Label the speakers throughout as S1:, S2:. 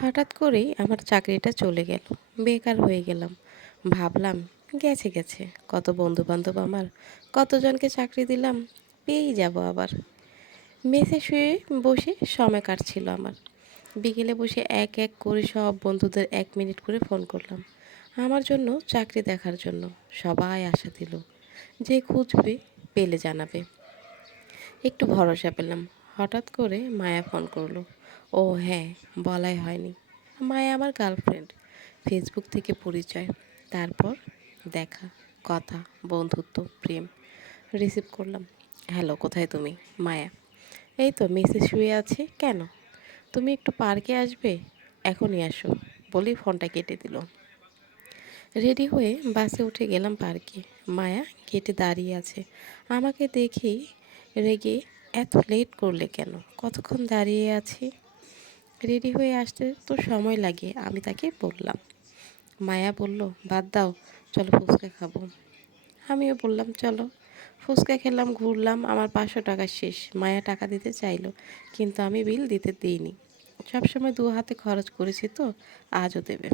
S1: হঠাৎ করেই আমার চাকরিটা চলে গেল। বেকার হয়ে গেলাম। ভাবলাম, গেছে গেছে। কত বন্ধু বান্ধব আমার, কতজনকে চাকরি দিলাম, পেয়েই যাব আবার। মেসে শুয়ে বসে সময় কাটছিল আমার। বিকেলে বসে এক এক করে সব বন্ধুদের এক মিনিট করে ফোন করলাম। আমার জন্য চাকরি দেখার জন্য সবাই আশা দিল যে খুঁজবে, পেলে জানাবে। একটু ভরসা পেলাম। হঠাৎ করে মায়া ফোন করল। ও হ্যাঁ বলাই হয়নি। মায়া আমার গার্লফ্রেন্ড ফেসবুক থেকে পরিচয়, তারপর দেখা, কথা, বন্ধুত্ব, প্রেম। রিসিভ করলাম। হ্যালো কোথায় তুমি? মায়া। এই তো মেসেজ শুয়ে আছে। কেন? তুমি একটু পার্কে আসবে? এখনই আসো। বলেই ফোনটা কেটে দিল। রেডি হয়ে বাসে উঠে গেলাম পার্কে। মায়া গেটে দাঁড়িয়ে আছে। আমাকে দেখেই রেগে এত লেট করলে কেন? কতক্ষণ দাঁড়িয়ে আছি? রেডি হয়ে আসতে তো সময় লাগে, আমি তাকে বললাম। মায়া বলল, বাদ দাও, চলো ফুচকা খাব। আমিও বললাম, চলো। ফুচকা খেলাম, ঘুরলাম, আমার পাঁচশো টাকা শেষ। মায়া টাকা দিতে চাইলো, কিন্তু আমি বিল দিতে দিইনি। সবসময় দু হাতে খরচ করেছি তো, আজও দেবে।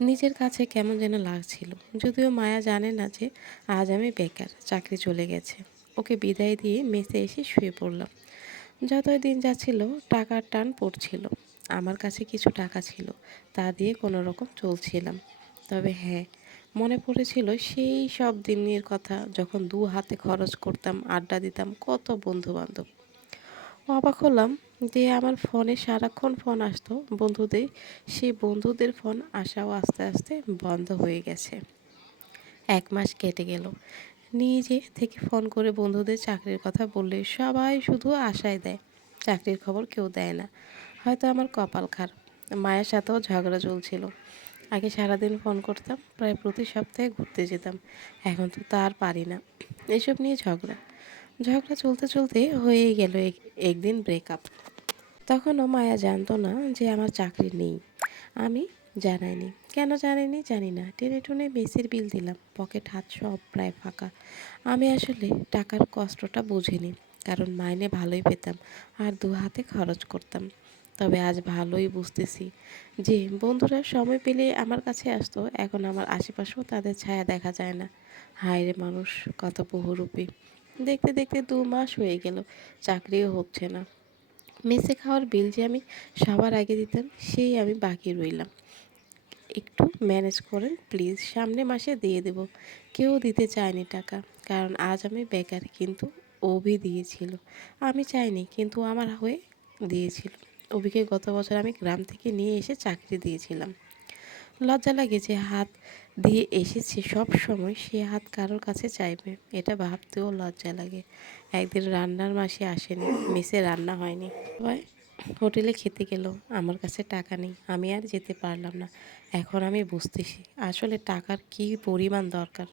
S1: নিজের কাছে কেমন যেন লাগছিল। যদিও মায়া জানে না যে আজ আমি বেকার, চাকরি চলে গেছে। ওকে বিদায় দিয়ে মেসে এসে শুয়ে পড়লাম। যতই দিন যাচ্ছিল, টাকার টান পড়ছিল। আমার কাছে কিছু টাকা ছিল, তা দিয়ে কোনো রকম চলছিলাম। তবে হ্যাঁ মনে পড়েছিল সেই সব দিনের কথা, যখন দু হাতে খরচ করতাম, আড্ডা দিতাম, কত বন্ধু বান্ধব অবাক হলাম যে আমার ফোনে সারাক্ষণ ফোন আসতো, বন্ধুদের, সেই বন্ধুদের ফোন আসাও আস্তে আস্তে বন্ধ হয়ে গেছে। এক মাস কেটে গেল। নিজে থেকে ফোন করে বন্ধুদের চাকরির কথা বললে সবাই শুধু আশায় দেয়। চাকরির খবর কেউ দেয় না। হয়তো আমার কপাল খারাপ। মায়ের সাথেও ঝগড়া চলছিল। আগে সারাদিন ফোন করতাম, প্রায় প্রতি সপ্তাহে ঘুরতে যেতাম। এখন তো তার পারি না। এসব নিয়ে ঝগড়া। ঝগড়া চলতে চলতে হয়েই গেল একদিন ব্রেকআপ তখনও মায়া জানতো না যে আমার চাকরি নেই। আমি জানাইনি। কেন জানাইনি জানি না টেনে টুনে মেসের বিল দিলাম। পকেট হাত সব প্রায় ফাঁকা। আমি আসলে টাকার কষ্টটা বুঝিনি, কারণ মাইনে ভালোই পেতাম আর দু হাতে খরচ করতাম। তবে আজ ভালোই বুঝতেছি যে, বন্ধুরা সময় পেলে আমার কাছে আসতো, এখন আমার আশেপাশেও তাদের ছায়া দেখা যায় না। হায় রে মানুষ, কত বহুরূপী। দেখতে দেখতে দু মাস হয়ে গেল, চাকরিও হচ্ছে না। মেসে খাওয়ার বিল যে আমি সবার আগে দিতাম, সেই আমি বাকি রইলাম। একটু ম্যানেজ করেন, প্লিজ। সামনে মাসে দিয়ে দেব। কেউ দিতে চায়নি টাকা, কারণ আজ আমি বেকার, কিন্তু অভি দিয়েছিল। আমি চাইনি, কিন্তু আমার হয়ে দিয়েছিল। অভিকে গত বছর আমি গ্রাম থেকে নিয়ে এসে চাকরি দিয়েছিলাম। লজ্জা লাগে যে হাত দিয়ে এসেছে সব সময়, সে হাত কারোর কাছে চাইবে, এটা ভাবতেও লজ্জা লাগে। একদিন রান্নার মাসে আসেনি মেসে রান্না হয়নি। সবাই হোটেলে খেতে গেল আমার কাছে টাকা নেই, আমি আর যেতে পারলাম না। এখন আমি বুঝতেছি আসলে টাকার কী পরিমাণ দরকার।